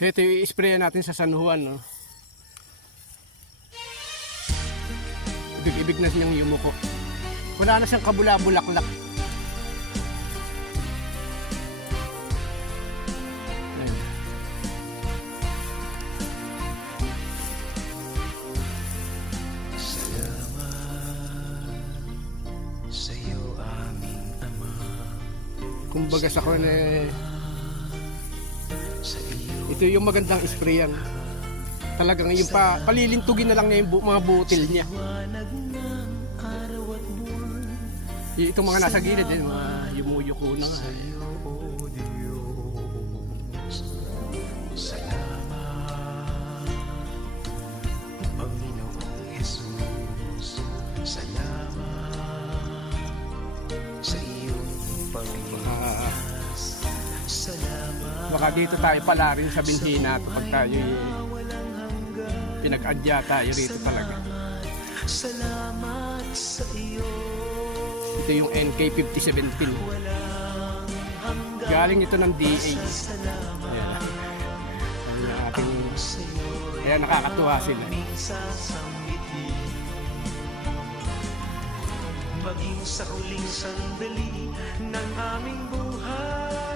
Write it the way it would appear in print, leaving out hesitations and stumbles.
Ito yung i-spray natin sa San Juan, no? Ibig na siyang yumuko. Wala na siyang kabula-bulaklak. Ayan. Salamat sa iyo aming Ama. Kumbaga sa kwan Sa iyo ito yung magandang sprayan. Talagang yung palilintugin na lang niya yung mga butil niya. liwanag ng araw at buwan. Itong mga nasa gilid, mga yumuyuko na nga. O Diyos, salamat Panginoong Jesus. Salamat sa iyong pagligtas. Salamat Baka dito tayo pala rin sa binhina to pag tayo pinag-adya tayo rito talaga. Salamat sa iyo. Ito yung NK5017. Galing ito ng DA. Ayan. Ayan ang ating, kaya nakakatuwa sila. Maging sa huling sandali ng aming buhay.